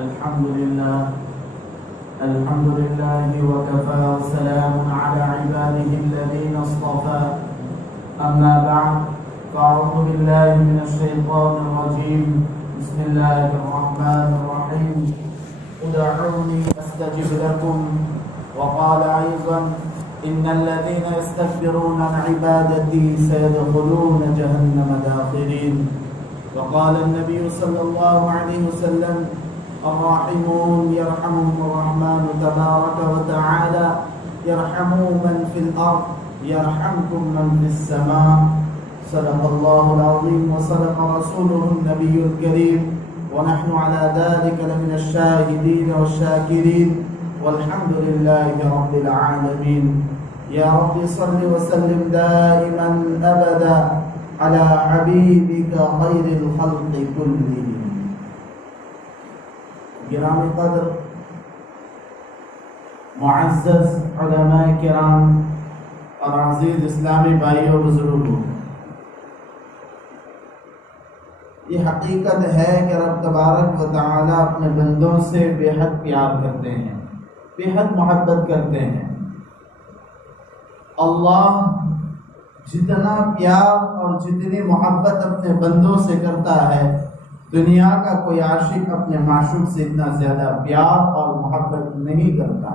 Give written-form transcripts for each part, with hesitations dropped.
الحمد لله وكفى وسلام على عباده الذين اصطفى أما بعد فأعوذ بالله من الشيطان الرجيم بسم الله الرحمن الرحيم ادعوني أستجب لكم وقال أيضا إن الذين يستكبرون عن عبادتي سيدخلون جهنم داخرين وقال النبي صلى الله عليه وسلم الراحمون يرحمهم الرحمن تبارك وتعالى يرحموا من في الأرض يرحمكم من في السماء صدق الله العظيم وصدق رسوله النبي الكريم ونحن على ذلك لمن الشاهدين والشاكرين والحمد لله رب العالمين يا رب صل وسلم دائما أبدا على حبيبك خير الخلق كلهم گرامی قدر معزز علماء کرام اور عزیز اسلامی بھائیوں بزرگوں، یہ حقیقت ہے کہ رب تبارک و تعالی اپنے بندوں سے بے حد پیار کرتے ہیں، بے حد محبت کرتے ہیں۔ اللہ جتنا پیار اور جتنی محبت اپنے بندوں سے کرتا ہے، دنیا کا کوئی عاشق اپنے معشوق سے اتنا زیادہ پیار اور محبت نہیں کرتا۔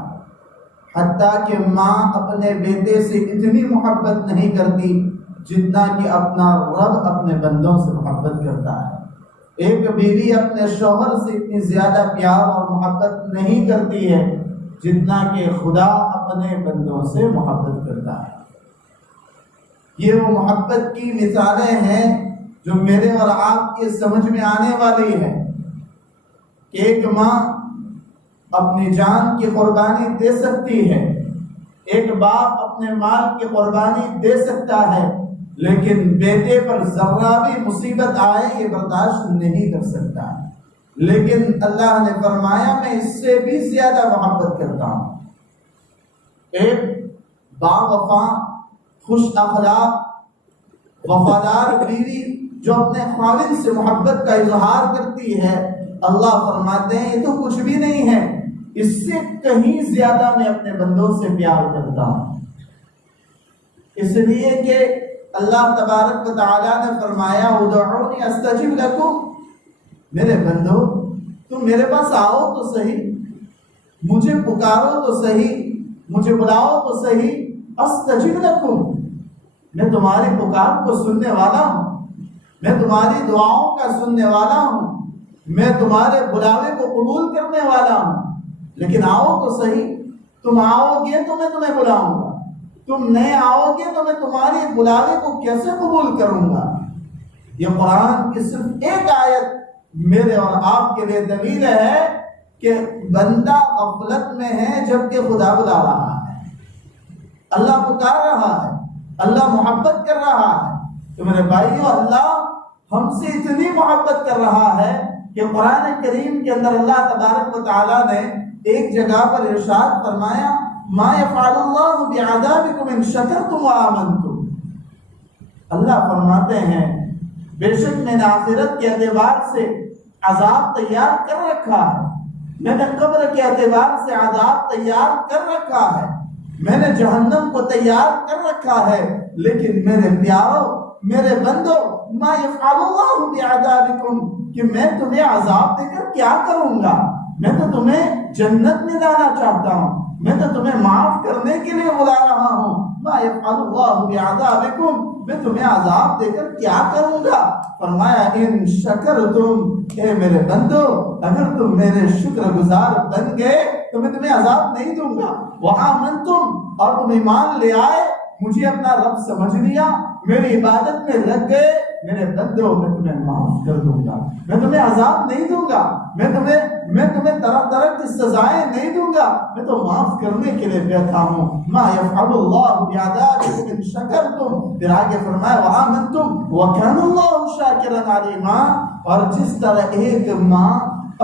حتیٰ کہ ماں اپنے بیٹے سے اتنی محبت نہیں کرتی جتنا کہ اپنا رب اپنے بندوں سے محبت کرتا ہے۔ ایک بیوی اپنے شوہر سے اتنی زیادہ پیار اور محبت نہیں کرتی ہے جتنا کہ خدا اپنے بندوں سے محبت کرتا ہے۔ یہ وہ محبت کی مثالیں ہیں جو میرے اور آپ کے سمجھ میں آنے والی ہے کہ ایک ماں اپنی جان کی قربانی دے سکتی ہے، ایک باپ اپنے مال کی قربانی دے سکتا ہے، لیکن بیٹے پر ذرہ بھی مصیبت آئے یہ برداشت نہیں کر سکتا۔ لیکن اللہ نے فرمایا میں اس سے بھی زیادہ محبت کرتا ہوں۔ ایک باوفا، خوش اخلاق، وفادار بیوی جو اپنے خاوند سے محبت کا اظہار کرتی ہے، اللہ فرماتے ہیں یہ تو کچھ بھی نہیں ہے، اس سے کہیں زیادہ میں اپنے بندوں سے پیار کرتا ہوں۔ اس لیے کہ اللہ تبارک و تعالی نے فرمایا ادعونی استجب لکم، میرے بندو تم میرے پاس آؤ تو صحیح، مجھے پکارو تو صحیح، مجھے بلاؤ تو صحیح، استجب لکم، میں تمہاری پکار کو سننے والا ہوں، میں تمہاری دعاؤں کا سننے والا ہوں، میں تمہارے بلاوے کو قبول کرنے والا ہوں، لیکن آؤ تو صحیح، تم آؤ گے تو میں تمہیں بلاؤں گا، تم نہیں آؤ گے تو میں تمہارے بلاوے کو کیسے قبول کروں گا۔ یہ قرآن کی صرف ایک آیت میرے اور آپ کے لیے دلیل ہے کہ بندہ غفلت میں ہے جبکہ خدا بلا رہا ہے، اللہ پکار رہا ہے، اللہ محبت کر رہا ہے۔ تو میرے بھائیو، اللہ ہم سے اتنی محبت کر رہا ہے کہ قرآن کریم کے اندر اللہ تبارک و تعالی نے ایک جگہ پر ارشاد فرمایا ما یفعل اللہ بعذابکم ان شکرتم وآمنتم۔ اللہ فرماتے ہیں بے شک میں نے آخرت کے اعتبار سے عذاب تیار کر رکھا ہے، میں نے قبر کے اعتبار سے عذاب تیار کر رکھا ہے، میں نے جہنم کو تیار کر رکھا ہے، لیکن میرے پیارو، میرے بندو، ما یفعل اللہ بعذابکم، کہ میں تمہیں عذاب دے کر کیا کروں گا؟ میں تو تمہیں جنت میں لانا چاہتا ہوں، میں تو تمہیں معاف کرنے کے لیے بلا رہا ہوں۔ ما یفعل اللہ بعذابکم، میں تمہیں عذاب دے کر کیا کروں گا؟ فرمایا ان شکرتم، اے میرے بندو اگر تم میرے شکر گزار بن گئے تو میں تمہیں عذاب نہیں دوں گا، وآمنتم، اور تم ایمان لے آئے، مجھے اپنا رب سمجھ لیا، میری عبادت میں لگ گئے، میرے بندو میں تمہیں معاف کر دوں گا، میں تمہیں عذاب نہیں دوں گا، میں تمہیں طرح طرح کی سزائیں نہیں دوں گا، میں تو معاف کرنے کے لیے بیٹھا ہوں۔ ما یفعل اللہ بعذابکم ان شکرتم، پھر آگے فرمایا وآمنتم وکان اللہ شاکرا علیما، اور جس طرح ایک ماں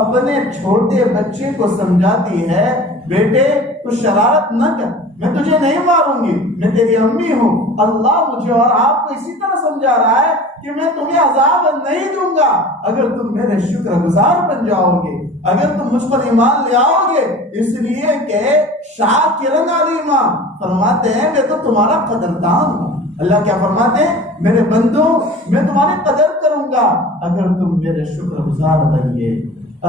اپنے چھوٹے بچے کو سمجھاتی ہے بیٹے تو شرارت نہ کر، میں تجھے نہیں ماروں گی، میں تیری امی ہوں، اللہ مجھے اور آپ کو اسی طرح سمجھا رہا ہے کہ میں تمہیں عذاب نہیں دوں گا اگر تم میرے شکر گزار بن جاؤ گے۔ اگر تم مجھ پر ایمان لے آؤ گے اس لیے کہ شاکرن علیما، فرماتے ہیں میں تو تمہارا قدردان ہوں۔ اللہ کیا فرماتے ہیں؟ میرے بندوں میں تمہاری قدر کروں گا اگر تم میرے شکر گزار بنیے،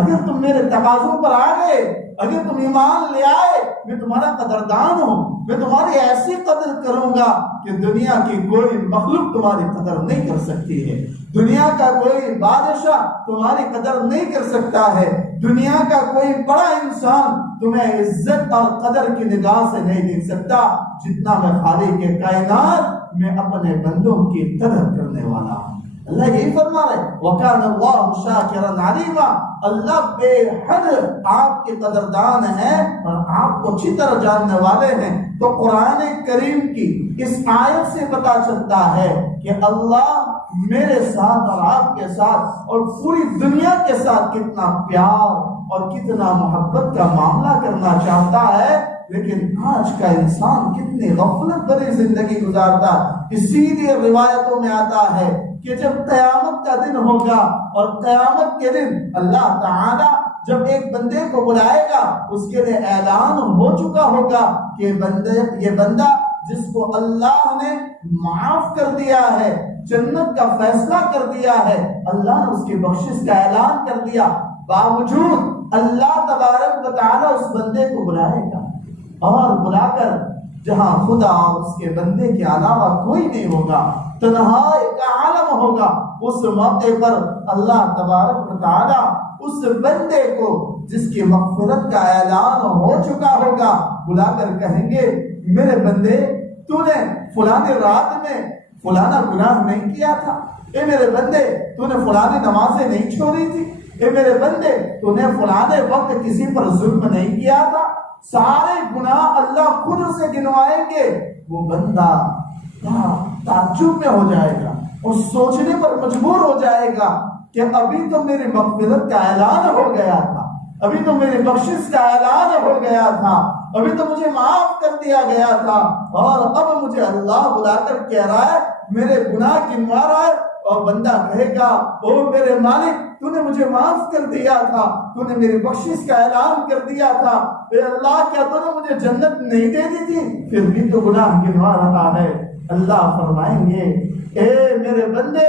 اگر تم میرے تقاضوں پر آ گئے، اگر تم ایمان لے آئے، میں تمہارا قدردان ہوں، میں تمہاری ایسی قدر کروں گا کہ دنیا کی کوئی مخلوق تمہاری قدر نہیں کر سکتی ہے، دنیا کا کوئی بادشاہ تمہاری قدر نہیں کر سکتا ہے، دنیا کا کوئی بڑا انسان تمہیں عزت اور قدر کی نگاہ سے نہیں دیکھ سکتا جتنا میں خالق کائنات میں اپنے بندوں کی قدر کرنے والا ہوں۔ اللہ یہی فرما رہے وَكَانَ اللَّهُ شَاكِرًا عَلِيمًا، اللہ بے حد آپ کے قدردان ہیں اور آپ کو اچھی طرح جاننے والے ہیں۔ تو قرآن کریم کی اس آیت سے پتہ چلتا ہے کہ اللہ میرے ساتھ اور آپ کے ساتھ اور پوری دنیا کے ساتھ کتنا پیار اور کتنا محبت کا معاملہ کرنا چاہتا ہے، لیکن آج کا انسان کتنی غفلت بھری زندگی گزارتا ہے۔ اسی لیے روایتوں میں آتا ہے کہ جب قیامت کا دن ہوگا اور قیامت کے دن اللہ تعالی جب ایک بندے کو بلائے گا اس کے لیے اعلان ہو چکا ہوگا کہ یہ بندہ جس کو اللہ نے معاف کر دیا ہے، جنت کا فیصلہ کر دیا ہے، اللہ نے اس کی بخشش کا اعلان کر دیا، باوجود اللہ تبارک و تعالی اس بندے کو بلائے گا اور بلا کر جہاں خدا اور اس کے بندے کے علاوہ کوئی نہیں ہوگا، تنہا ایک عالم ہوگا، اس موقع پر اللہ تبارک و تعالی اس بندے کو جس کی مغفرت کا اعلان ہو چکا ہوگا بلا کر کہیں گے میرے بندے تو نے فلانی رات میں فلانا گناہ نہیں کیا تھا، اے میرے بندے تو نے فلانی نمازیں نہیں چھوڑی تھی، اے میرے بندے تو نے فلانے وقت کسی پر ظلم نہیں کیا تھا۔ سارے گناہ اللہ خود سے گنوائیں گے، وہ بندہ تعجب میں ہو جائے گا اور سوچنے پر مجبور ہو جائے گا کہ ابھی تو میری مغفرت کا اعلان ہو گیا تھا، ابھی تو میری بخشش کا اعلان ہو گیا تھا، ابھی تو مجھے معاف کر دیا گیا تھا، اور اب مجھے اللہ بلا کر کہہ رہا ہے میرے گناہ گنوا رہا ہے۔ اور بندہ کہے گا او میرے مالک تو نے مجھے معاف کر دیا تھا، تو نے میری بخشش کا اعلان کر دیا تھا، اے اللہ کیا تو نے مجھے جنت نہیں دے دی تھی، پھر بھی تو گناہ گنوا رہا ہے۔ اللہ فرمائیں گے اے میرے بندے،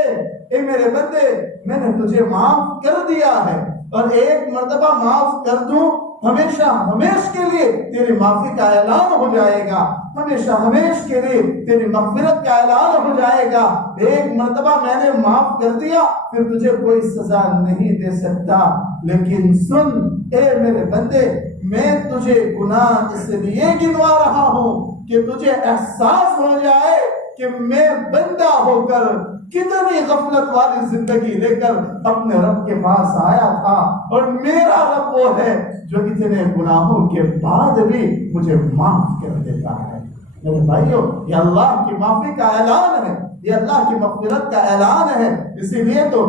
اے میرے بندے میں نے تجھے معاف کر دیا ہے، اور ایک مرتبہ معاف کر دوں ہمیشہ ہمیش کے لیے تیری معافی کا اعلان ہو جائے گا، ہمیشہ ہمیش کے لیے تیری مغفرت کا اعلان ہو جائے گا۔ ایک مرتبہ میں نے معاف کر دیا پھر تجھے کوئی سزا نہیں دے سکتا، لیکن سن اے میرے بندے میں تجھے گناہ اس لیے گنوا رہا ہوں کہ تجھے احساس ہو جائے کہ میں بندہ ہو کر کتنی غفلت والی زندگی لے کر اپنے رب کے پاس آیا تھا، اور میرا رب وہ ہے جو اتنے گناہوں کے بعد بھی مجھے معاف کر دیتا ہے۔ میرے بھائیو یہ اللہ کی معافی کا اعلان ہے، یہ اللہ کی مغفرت کا اعلان ہے۔ اسی لیے تو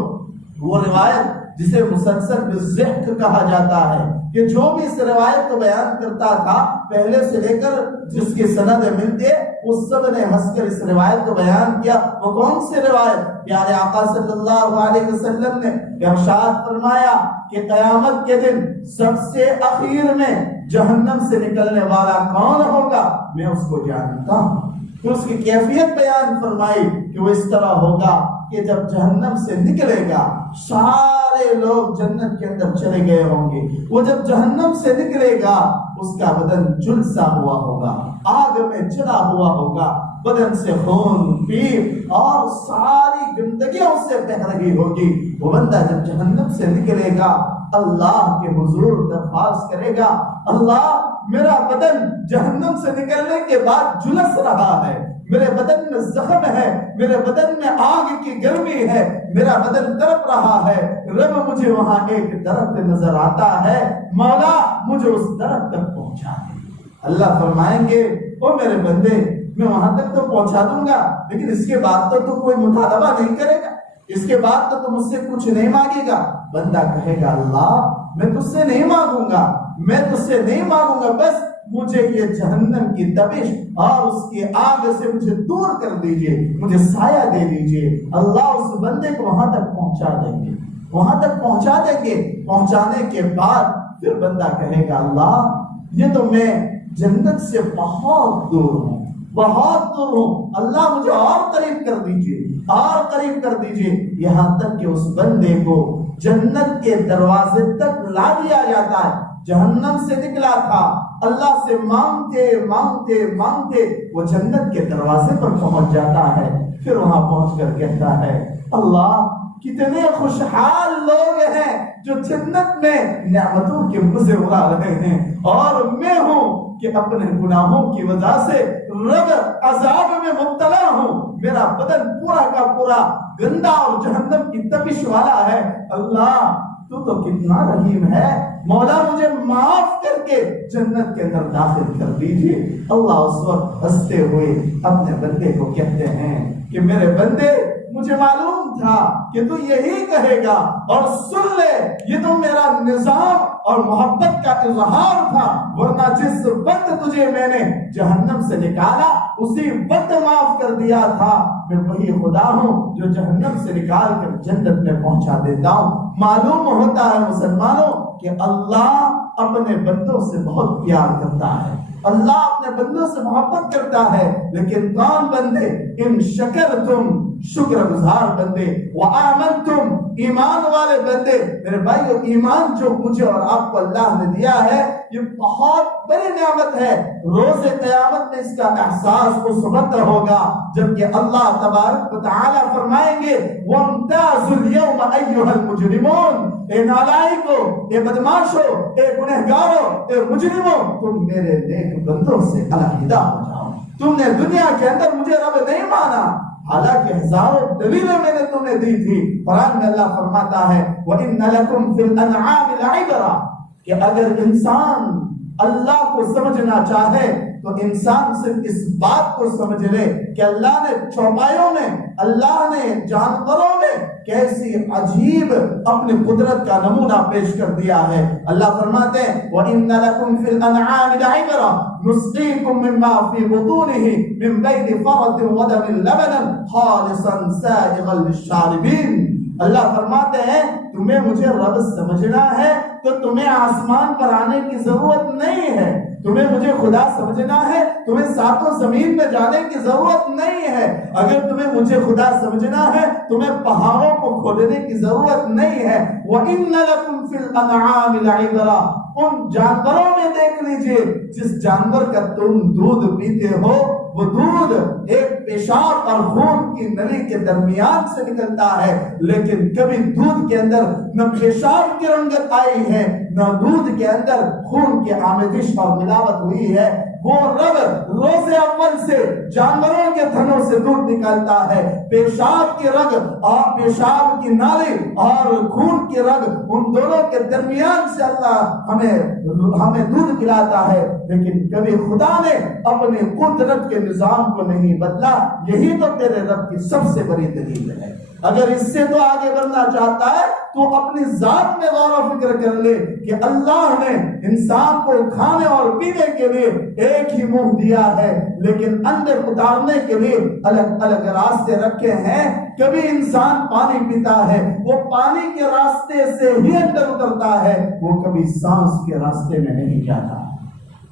وہ روایت جسے مسلسل بالضحک کہا جاتا ہے کہ جو بھی اس روایت کو بیان کرتا تھا پہلے سے لے کر جس کی سند ملتے اس سب نے ہنس کر اس روایت کو بیان کیا۔ وہ کون سی روایت؟ پیارے آقا صلی اللہ علیہ وسلم نے ارشاد فرمایا کہ قیامت کے دن سب سے اخیر میں جہنم سے نکلنے والا کون ہوگا؟ میں اس کو جانتا ہوں۔ پھر اس کی کیفیت بیان فرمائی کہ وہ اس طرح ہوگا کہ جب جہنم سے نکلے گا سارے لوگ جنت کے اندر چلے گئے ہوں گے، وہ جب جہنم سے نکلے گا اس کا بدن جلسا ہوا ہوگا، آگ میں جلا ہوا ہوگا، بدن سے خون پیپ اور ساری گندگیاں اس سے بہہ رہی ہوگی۔ وہ بندہ جب جہنم سے نکلے گا اللہ کے حضور درخواست کرے گا اللہ میرا بدن جہنم سے نکلنے کے بعد جلس رہا ہے، میرے بدن میں زخم ہے، میرے بدن میں آگ کی گرمی ہے، میرا بدن تڑپ رہا ہے، رب مجھے وہاں ایک درخت نظر آتا ہے، مولا مجھے اس درخت تک پہنچا دے۔ اللہ فرمائیں گے او میرے بندے میں وہاں تک تو پہنچا دوں گا، لیکن اس کے بعد تو کوئی مطالبہ نہیں کرے گا، اس کے بعد تو مجھ سے کچھ نہیں مانگے گا۔ بندہ کہے گا اللہ میں تجھ سے نہیں مانگوں گا، میں تجھ سے نہیں مانگوں گا، بس مجھے یہ جہنم کی تپش اور اس کی آگ سے مجھے دور کر دیجئے، مجھے سایہ دے دیجئے۔ اللہ اس بندے کو وہاں تک پہنچا دیں گے۔ وہاں تک پہنچا دیں گے. پہنچانے کے بعد پھر بندہ کہے گا اللہ یہ تو میں جنت سے بہت دور ہوں، بہت دور ہوں، اللہ مجھے اور قریب کر دیجئے، اور قریب کر دیجئے. یہاں تک کہ اس بندے کو جنت کے دروازے تک لا دیا جاتا ہے. جہنم سے نکلا تھا، اللہ سے مانگتے مانگتے مانگتے وہ جنت کے دروازے پر پہنچ جاتا ہے. پھر وہاں پہنچ کر کہتا ہے اللہ کتنے خوشحال لوگ ہیں جو جنت میں نعمتوں کے مزے اڑا رہے ہیں، اور میں ہوں کہ اپنے گناہوں کی وجہ سے رب عذاب میں مبتلا ہوں. میرا بدن پورا کا پورا گندا اور جہنم کی تپش والا ہے. اللہ تو کتنا رحیم ہے، مولا مجھے معاف کر کے جنت کے اندر داخل کر دیجیے. اللہ اس وقت ہنستے ہوئے اپنے بندے کو کہتے ہیں کہ میرے بندے مجھے معلوم تھا کہ تو یہی کہے گا، اور سن لے یہ تو میرا نظام اور محبت کا اظہار تھا، ورنہ جس وقت تجھے میں نے جہنم سے نکالا اسی وقت معاف کر دیا تھا. میں وہی خدا ہوں جو جہنم سے نکال کر جنت میں پہنچا دیتا ہوں. معلوم ہوتا ہے مسلمانوں کہ اللہ اپنے بندوں سے بہت پیار کرتا ہے، اللہ اپنے بندوں سے محبت کرتا ہے. لیکن کون بندے؟ ان شکرتم، شکر گزار بندے، وآمنتم، ایمان والے بندے. میرے بھائیو ایمان جو مجھے اور آپ کو اللہ نے دیا ہے یہ بہت بڑی نعمت ہے. روز قیامت میں اس کا احساس اس وقت ہوگا جبکہ اللہ تبارک و تعالی فرمائیں گے وَامْتَازُوا الْيَوْمَ أَيُّهَا الْمُجْرِمُونَ، اے نالائکو، اے بدماشو، اے گنہگارو، اے مجرمو، تم میرے نیک بندوں سے علیحدہ ہو جاؤ. تم نے دنیا کے اندر مجھے رب نہیں مانا، حالانکہ ہزاروں دلیلیں میں نے تمہیں دی تھی. قرآن میں اللہ فرماتا ہے وَإِنَّ لَكُمْ فِي الْأَنْعَامِ لَعِبْرَةً، کہ اگر انسان اللہ کو سمجھنا چاہے تو انسان صرف اس بات کو سمجھ لے کہ اللہ نے چوپایوں میں، اللہ نے جانوروں میں کیسی عجیب اپنی قدرت کا نمونہ پیش کر دیا ہے. اللہ فرماتے ہیں وَإِنَّ لَكُمْ فِي الْأَنْعَامِ لَعِبْرَةً نُسْقِيكُم مِّمَّا فِي بُطُونِهِ مِن بَيْنِ فَرْثٍ وَدَمٍ لَبَنًا خَالِصًا سَائِغًا لِلشَّارِبِينَ. اللہ فرماتے ہیں تمہیں مجھے رب سمجھنا ہے تو تمہیں آسمان پر آنے کی ضرورت نہیں ہے. تمہیں مجھے خدا سمجھنا ہے تمہیں ساتوں زمین میں جانے کی ضرورت نہیں ہے. اگر تمہیں مجھے خدا سمجھنا ہے تمہیں پہاڑوں کو کھودنے کی ضرورت نہیں ہے. وَإِنَّ لَكُمْ فِي الْأَنْعَامِ لَعِبْرَةً، ان جانوروں میں دیکھ لیجئے جس جانور کا تم دودھ پیتے ہو وہ دودھ ایک پیشاب اور خون کی نلی کے درمیان سے نکلتا ہے، لیکن کبھی دودھ کے اندر نہ پیشاب کی رنگت آئی ہے نہ دودھ کے اندر خون کی آمیزش اور ملاوٹ ہوئی ہے. وہ رب روز اول سے جانوروں کے تھنوں سے دودھ نکالتا ہے. پیشاب کی رگ اور پیشاب کی نالی اور خون کی رگ ان دونوں کے درمیان سے اللہ ہمیں دودھ پلاتا ہے. لیکن کبھی خدا نے اپنی قدرت کے نظام کو نہیں بدلا. یہی تو تیرے رب کی سب سے بڑی دلیل ہے. اگر اس سے تو آگے بڑھنا چاہتا ہے تو اپنی ذات میں غور و فکر کر لے کہ اللہ نے انسان کو کھانے اور پینے کے لیے ایک ہی منہ دیا ہے لیکن اندر اتارنے کے لیے الگ الگ راستے رکھے ہیں. کبھی انسان پانی پیتا ہے وہ پانی کے راستے سے ہی اندر اترتا ہے، وہ کبھی سانس کے راستے میں نہیں جاتا.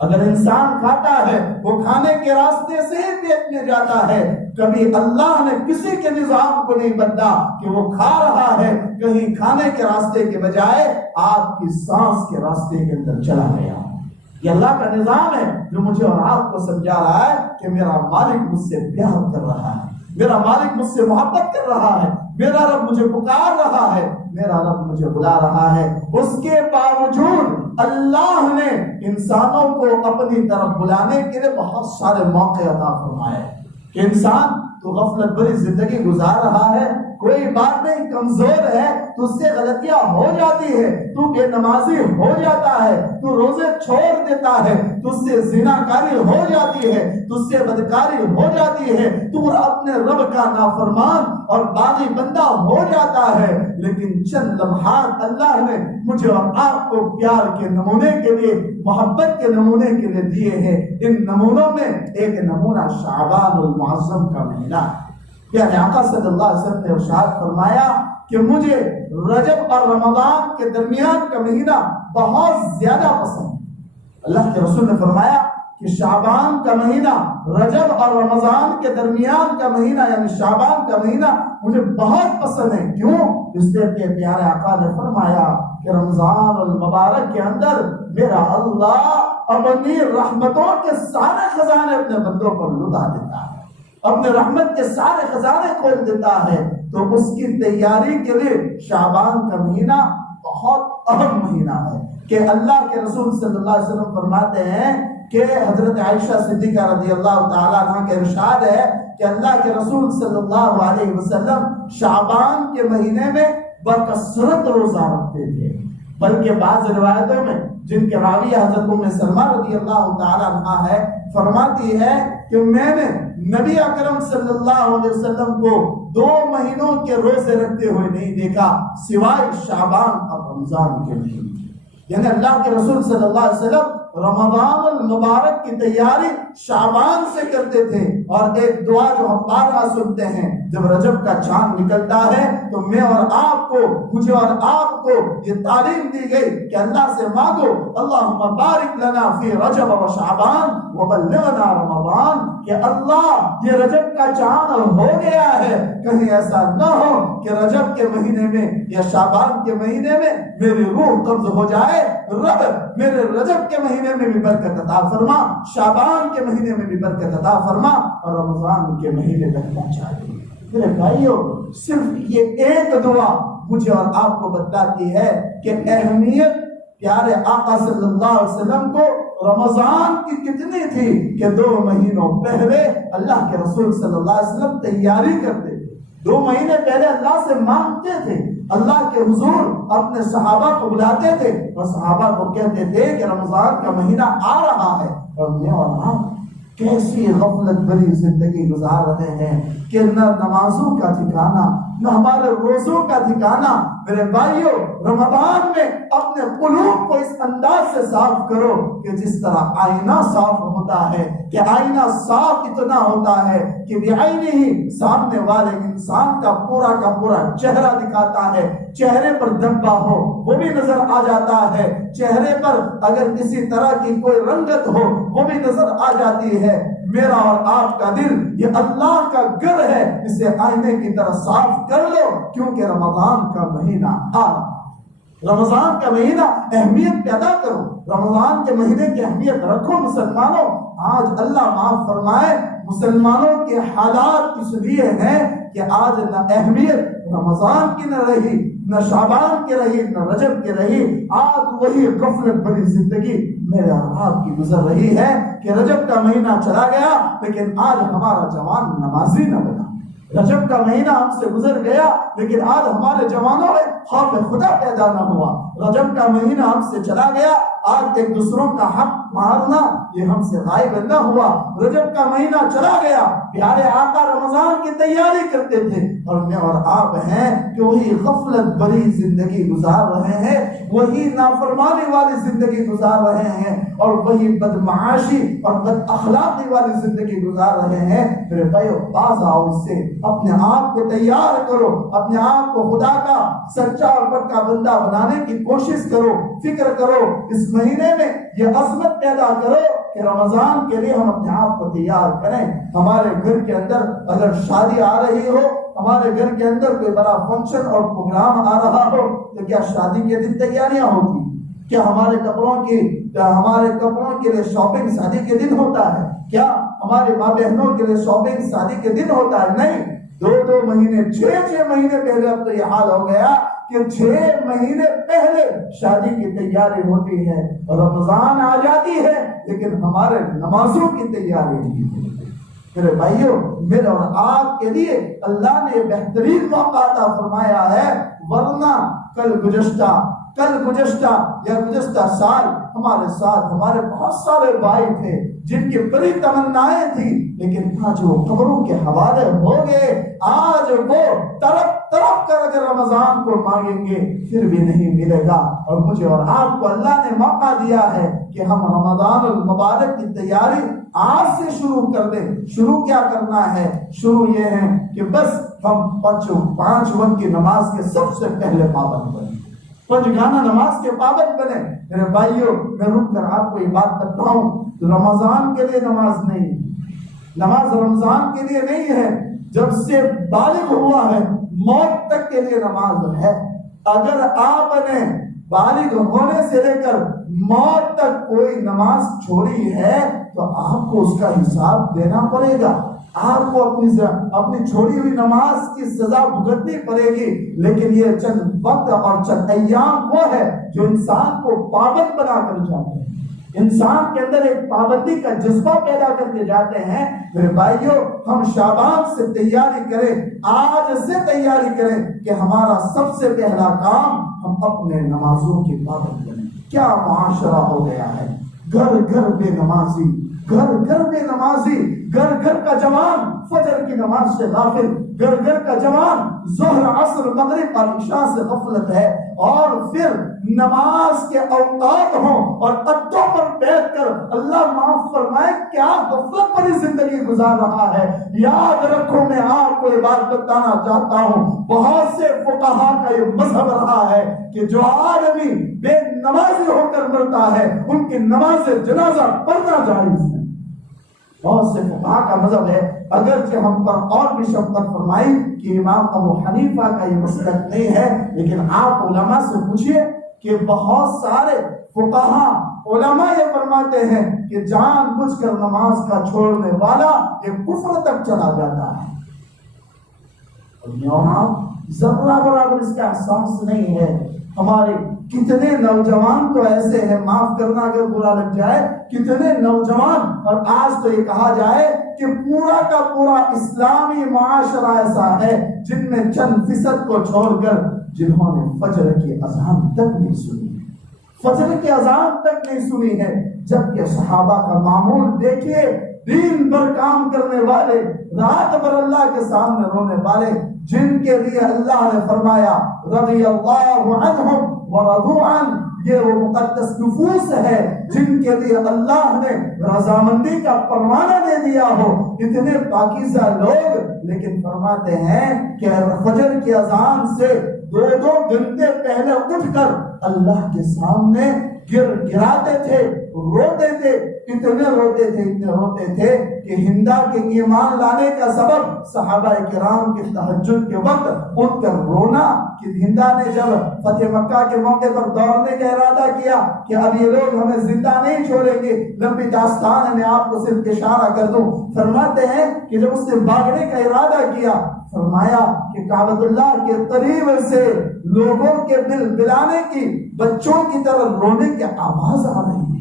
اگر انسان کھاتا ہے وہ کھانے کے راستے سے ہی پیٹ میں جاتا ہے. کبھی اللہ نے کسی کے نظام کو نہیں بدلا کہ وہ کھا رہا ہے کہیں کھانے کے راستے کے بجائے آپ کی سانس کے راستے کے اندر چلا گیا. یہ اللہ کا نظام ہے جو مجھے اور آپ کو سمجھا رہا ہے کہ میرا مالک مجھ سے پیار کر رہا ہے، میرا مالک مجھ سے محبت کر رہا ہے، میرا رب مجھے پکار رہا ہے، میرا رب مجھے بلا رہا ہے. اس کے باوجود اللہ نے انسانوں کو اپنی طرف بلانے کے لیے بہت سارے موقع عطا فرمائے کہ انسان تو غفلت بھری زندگی گزار رہا ہے، کوئی بات نہیں، کمزور ہے تو اس سے غلطیاں ہو جاتی ہے، تو بے نمازی ہو جاتا ہے، تو روزے چھوڑ دیتا ہے، تو اس سے زناکاری ہو جاتی ہے، تو اس سے بدکاری ہو جاتی ہے، تو اپنے رب کا نافرمان اور باغی بندہ ہو جاتا ہے. لیکن چند لمحات اللہ نے مجھے اور آپ کو پیار کے نمونے کے لیے، محبت کے نمونے کے لیے دیے ہیں. ان نمونوں میں ایک نمونہ شعبان المعظم کا مہینہ، یعنی آقا صلی اللہ علیہ وسلم نے ارشاد فرمایا کہ مجھے رجب اور رمضان کے درمیان کا مہینہ بہت زیادہ پسند ہے۔ اللہ کے رسول نے فرمایا کہ شعبان کا مہینہ رجب اور رمضان کے درمیان کا مہینہ یعنی شعبان کا مہینہ مجھے بہت پسند ہے۔ کیوں؟ اس لیے کہ پیارے آقا نے فرمایا کہ رمضان المبارک کے اندر میرا اللہ اپنی رحمتوں کے سارے خزانے اپنے بندوں پر لٹا دیتا ہے، اپنے رحمت کے سارے خزانے کھول دیتا ہے۔ تو اس کی تیاری کے لیے شعبان کا مہینہ بہت اہم مہینہ ہے کہ اللہ کے رسول صلی اللہ علیہ وسلم فرماتے ہیں کہ حضرت عائشہ صدیقہ رضی اللہ تعالیٰ عنہ کے ارشاد ہے کہ اللہ کے رسول صلی اللہ علیہ وسلم شعبان کے مہینے میں بکثرت روزہ رکھتے تھے، بلکہ بعض روایتوں میں جن کے راوی حضرت ام سلمہ رضی اللہ تعالیٰ عنہ ہے فرماتی ہے کہ میں نے نبی اکرم صلی اللہ علیہ وسلم کو 2 مہینوں کے روزے رکھتے ہوئے نہیں دیکھا سوائے شعبان اور رمضان کے مہینے۔ یعنی اللہ کے رسول صلی اللہ علیہ وسلم رمضان المبارک کی تیاری شعبان سے کرتے تھے، اور ایک دعا جو ہم بارہا سنتے ہیں جب رجب کا چاند نکلتا ہے تو میں اور آپ کو، مجھے اور آپ کو یہ تعلیم دی گئی کہ اللہ سے مانگو اللہم بارک لنا فی رجب و شعبان وبلغنا رمضان، کہ اللہ یہ رجب کا چاند ہو گیا ہے، کہیں ایسا نہ ہو کہ رجب کے مہینے میں یا شعبان کے مہینے میں میری روح قبض ہو جائے، رب میرے رجب کے مہینے میں بھی برکت عطا فرما، شعبان کے مہینے میں بھی برکت عطا فرما، اور رمضان کے مہینے تک پہنچا دے۔ میرے بھائیو، صرف یہ ایک دعا مجھے اور آپ کو بتاتی ہے کہ اہمیت پیارے آقا صلی اللہ علیہ وسلم کو رمضان کی کتنی تھی کہ 2 مہینوں پہلے اللہ کے رسول صلی اللہ علیہ وسلم تیاری کرتے تھے، 2 مہینے پہلے اللہ سے مانگتے تھے، اللہ کے حضور اپنے صحابہ کو بلاتے تھے اور صحابہ کو کہتے تھے کہ رمضان کا مہینہ آ رہا ہے، اور میں اور آپ کیسی غفلت بھری زندگی گزار رہے ہیں کہ نہ نمازوں کا ٹھکانہ، نہ ہمارے روزوں کا ٹھکانہ۔ میرے بھائیو، رمضان میں اپنے قلوب کو اس انداز سے صاف کرو کہ جس طرح آئینہ صاف ہوتا ہے، کہ آئینہ صاف اتنا ہوتا ہے کہ بعینہ ہی سامنے والے انسان کا پورا چہرہ دکھاتا ہے، چہرے پر دھبا ہو وہ بھی نظر آ جاتا ہے، چہرے پر اگر کسی طرح کی کوئی رنگت ہو وہ بھی نظر آ جاتی ہے۔ میرا اور آپ کا دل یہ اللہ کا گھر ہے، اسے آئینے کی طرح صاف کر لو، کیونکہ رمضان کا مہینہ آ رہا ہے۔ رمضان کا مہینہ اہمیت پیدا کرو، رمضان کے مہینے کی اہمیت رکھو مسلمانوں۔ آج اللہ معاف فرمائے مسلمانوں کے حالات اس لیے ہیں کہ آج نہ اہمیت رمضان کی نہ رہی، نہ شعبان کی رہی، نہ رجب کی رہی، آج وہی غفلت بھری زندگی میرے اور آپ کی گزر رہی ہے کہ رجب کا مہینہ چلا گیا لیکن آج ہمارا جوان نمازی نہ بنا، رجب کا مہینہ ہم سے گزر گیا لیکن آج ہمارے جوانوں میں خوف خدا پیدا نہ ہوا، رجب کا مہینہ ہم سے چلا گیا، آج ایک دوسروں کا حق مارنا یہ ہم سے غائب نہ ہوا، رجب کا مہینہ چلا گیا، پیارے آقا رمضان کی تیاری کرتے تھے، اور میں اور آپ ہیں کہ وہی غفلت بری زندگی گزار رہے ہیں، وہی نافرمانی والی زندگی گزار رہے ہیں، اور وہی بدمعاشی اور بد اخلاقی والی زندگی گزار رہے ہیں۔ میرے بھائیو، باز آؤ اس سے، اپنے آپ کو تیار کرو، اپنے آپ کو خدا کا سچا اور پکا بندہ بنانے کی کوشش کرو، فکر کرو، اس مہینے میں یہ عظمت پیدا کرو کہ رمضان کے لیے ہم اپنے آپ کو تیار کریں۔ ہمارے گھر کے اندر اگر شادی آ رہی ہو، ہمارے گھر کے اندر کوئی بڑا فنکشن اور پروگرام آ رہا ہو، تو کیا شادی کے دن تیاریاں ہوتی؟ کیا ہمارے کپڑوں کے لیے شاپنگ شادی کے دن ہوتا ہے؟ کیا ہمارے ماں بہنوں کے لیے شاپنگ شادی کے دن ہوتا ہے؟ نہیں، 2 مہینے 6 مہینے پہلے اب تو یہ حال ہو گیا کہ 6 مہینے پہلے شادی کی تیاری ہوتی ہے، رمضان آ جاتی ہے لیکن ہمارے نمازوں کی تیاری نہیں ہوتی۔ میرے بھائیوں، میرے اور آپ کے لیے اللہ نے یہ بہترین موقع عطا فرمایا ہے، ورنہ کل گزشتہ یا گزشتہ سال ہمارے ساتھ ہمارے بہت سارے بھائی تھے جن کی بڑی تمنائیں تھی، لیکن آج وہ قبروں کے حوالے ہو گئے، آج وہ تڑپ کر اگر رمضان کو مانگیں گے پھر بھی نہیں ملے گا۔ اور مجھے اور آپ کو اللہ نے موقع دیا ہے کہ ہم رمضان المبارک کی تیاری آج سے شروع کر دیں۔ شروع کیا کرنا ہے؟ شروع یہ ہے کہ بس ہم 5 وقت کی نماز کے سب سے پہلے پابند بنیں، 5 گانا نماز کے پابند بنیں۔ میرے بھائیوں، میں رک کر آپ کو یہ بات بتاؤں، رمضان کے لیے نماز نہیں، نماز رمضان کے لیے نہیں ہے، جب سے بالغ ہوا ہے موت تک کے لیے نماز ہے۔ اگر آپ نے بالغ ہونے سے لے کر موت تک کوئی نماز چھوڑی ہے تو آپ کو اس کا حساب دینا پڑے گا، آپ کو اپنی چھوڑی ہوئی نماز کی سزا بھگتنی پڑے گی۔ لیکن یہ چند وقت اور چند ایام وہ ہے جو انسان کو پابند بنا کر جاتے ہیں، انسان کے اندر ایک پابندی کا جذبہ پیدا کر کے جاتے ہیں۔ میرے بھائیوں، ہم شعبان سے تیاری کریں، آج سے تیاری کریں کہ ہمارا سب سے پہلا کام ہم اپنے نمازوں کی پابند بنیں۔ کیا معاشرہ ہو گیا ہے، گھر گھر بے نمازی، گھر گھر بے نمازی، گھر گھر کا جوان فجر کی نماز سے غافل، گھر گھر کا جوان ظہر عصر مغرب اور عشاء سے غفلت ہے، اور پھر نماز کے اوقات ہوں اور قدوں پر بیٹھ کر اللہ معاف فرمائے کیا غفلت بھری زندگی گزار رہا ہے۔ یاد رکھو، میں آپ کو یہ بات بتانا چاہتا ہوں، بہت سے فقہا کا یہ مذہب رہا ہے کہ جو آدمی بے نمازی ہو کر مرتا ہے ان کی نماز جنازہ پڑھنا جائز ہے۔ بہت سے فقہا کا مذہب ہے، اگرچہ ہم پر اور بھی شفقت فرمائی کہ امام ابو حنیفہ کا یہ مسلک نہیں ہے، لیکن آپ علماء سے پوچھئے کہ بہت سارے فقہا علماء یہ فرماتے ہیں کہ جان بوجھ کر نماز کا چھوڑنے والا یہ کفر تک چلا جاتا ہے۔ ذرہ برابر اس کا احساس نہیں ہے۔ ہمارے کتنے نوجوان تو ایسے ہیں، معاف کرنا اگر برا لگ جائے، کتنے نوجوان، اور آج تو یہ کہا جائے کہ پورا کا پورا اسلامی معاشرہ ایسا ہے جن میں چند فیصد کو چھوڑ کر جنہوں نے فجر کی اذان تک نہیں سنی، فجر کی اذان تک نہیں سنی ہے۔ جبکہ صحابہ کا معمول دیکھیے، دن بھر کام کرنے والے، رات بھر اللہ کے سامنے رونے والے، جن کے لیے اللہ نے فرمایا رضی اللہ عنہم ورضوا عنہ، یہ وہ مقدس نفوس ہے جن کے لیے اللہ نے رضامندی کا پروانہ دے دیا ہو، اتنے پاکیزہ لوگ، لیکن فرماتے ہیں کہ فجر کی اذان سے 2 گھنٹے پہلے اٹھ کر اللہ کے سامنے گراتے تھے، روتے تھے، اتنے روتے تھے کہ ہندا کے ایمان لانے کا سبب صحابہ کرام کے تہجد کے وقت اٹھ کر رونا، کہ ہندا نے جب فتح مکہ کے موقع پر دوڑنے کا ارادہ کیا کہ اب یہ لوگ ہمیں زندہ نہیں چھوڑیں گے، لمبی داستان ہے، میں آپ کو صرف اشارہ کر دوں۔ فرماتے ہیں کہ جب اس نے بھاگنے کا ارادہ کیا، فرمایا کہ کعبۃ اللہ کے قریب سے لوگوں کے دل دلانے کی، بچوں کی طرح رونے کی آواز آ رہی ہے۔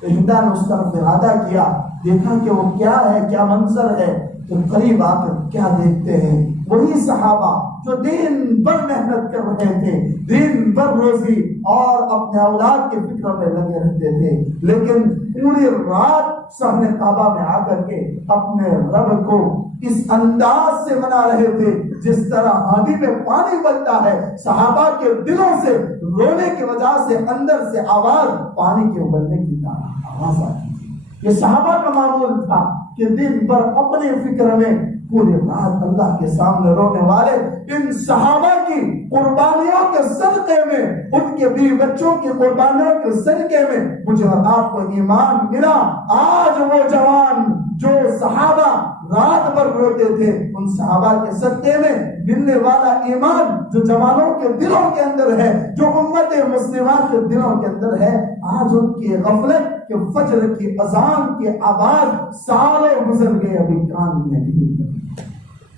تو ہندا نے اس طرف ارادہ کیا، دیکھا کہ وہ کیا ہے، کیا منظر ہے، تو قریب آ کر کیا دیکھتے ہیں، وہی صحابہ جو دن بھر محنت کر رہے تھے، دن بھر روزی اور اپنے اولاد کے فکر میں لگے رہتے تھے، لیکن پوری رات صحن کعبہ میں آ کر کے اپنے رب کو اس انداز سے منا رہے تھے جس طرح ہانڈی میں پانی بنتا ہے۔ صحابہ کے دلوں سے رونے کی وجہ سے اندر سے آواز پانی کے ابلنے کی طرح آواز آتی تھی۔ یہ صحابہ کا معمول تھا کہ دن بھر اپنے فکر میں پوری رات اللہ کے سامنے رونے والے، ان صحابہ کی قربانیوں کے صدقے میں، ان کے بیوی بچوں کی قربانیوں کے صدقے میں مجھے اور آپ کو ایمان ملا۔ آج وہ جوان جو صحابہ رات بھر روتے تھے، ان صحابہ کے صدقے میں ملنے والا ایمان جو جوانوں کے دلوں کے اندر ہے، جو امت مسلمہ کے دلوں کے اندر ہے، آج ان کی غفلت کہ فجر کی اذان کی آواز سالوں گزر گئے ابھی کان میں نہیں لگی۔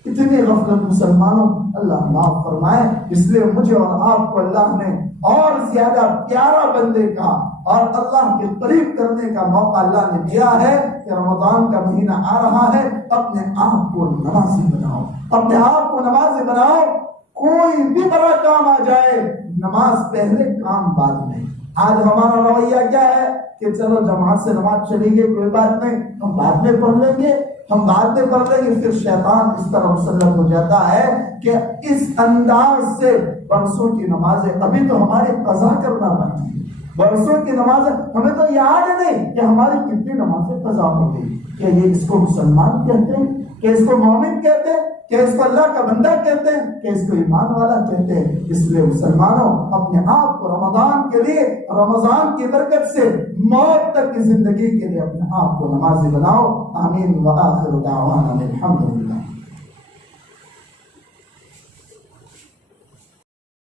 اتنی غفلت مسلمانوں، اللہ معاف فرمائے۔ اس لیے مجھے اور آپ کو اللہ نے اور زیادہ پیارا بندے کا اور اللہ کے قریب کرنے کا موقع اللہ نے دیا ہے کہ رمضان کا مہینہ آ رہا ہے، اپنے آپ کو نمازی بناؤ، اپنے آپ کو نمازی بناؤ۔ کوئی بھی بڑا کام آ جائے، نماز پہلے کام بعد میں۔ آج ہمارا رویہ کیا ہے کہ چلو جماعت سے نماز چلیں گے، کوئی بات نہیں، ہم بعد میں پڑھ لیں گے، ہم بعد میں پڑھ لیں گے۔ پھر شیطان اس طرح مسلط ہو جاتا ہے کہ اس انداز سے برسوں کی نمازیں ابھی تو ہماری قضا کرنا باقی ہے، برسوں کی نماز ہمیں تو یاد نہیں کہ ہماری کتنی نمازیں قضا ہو گئی. کیا یہ اس کو مسلمان کہتے ہیں؟ کیا اس کو مومن کہتے ہیں؟ کیا اس کو اللہ کا بندہ کہتے ہیں؟ کیا اس کو ایمان والا کہتے ہیں؟ اس لیے مسلمانوں اپنے آپ کو رمضان کے لیے، رمضان کی برکت سے موت تک کی زندگی کے لیے اپنے آپ کو نمازی بناؤ. آمین. وآخر دعوانا الحمدللہ.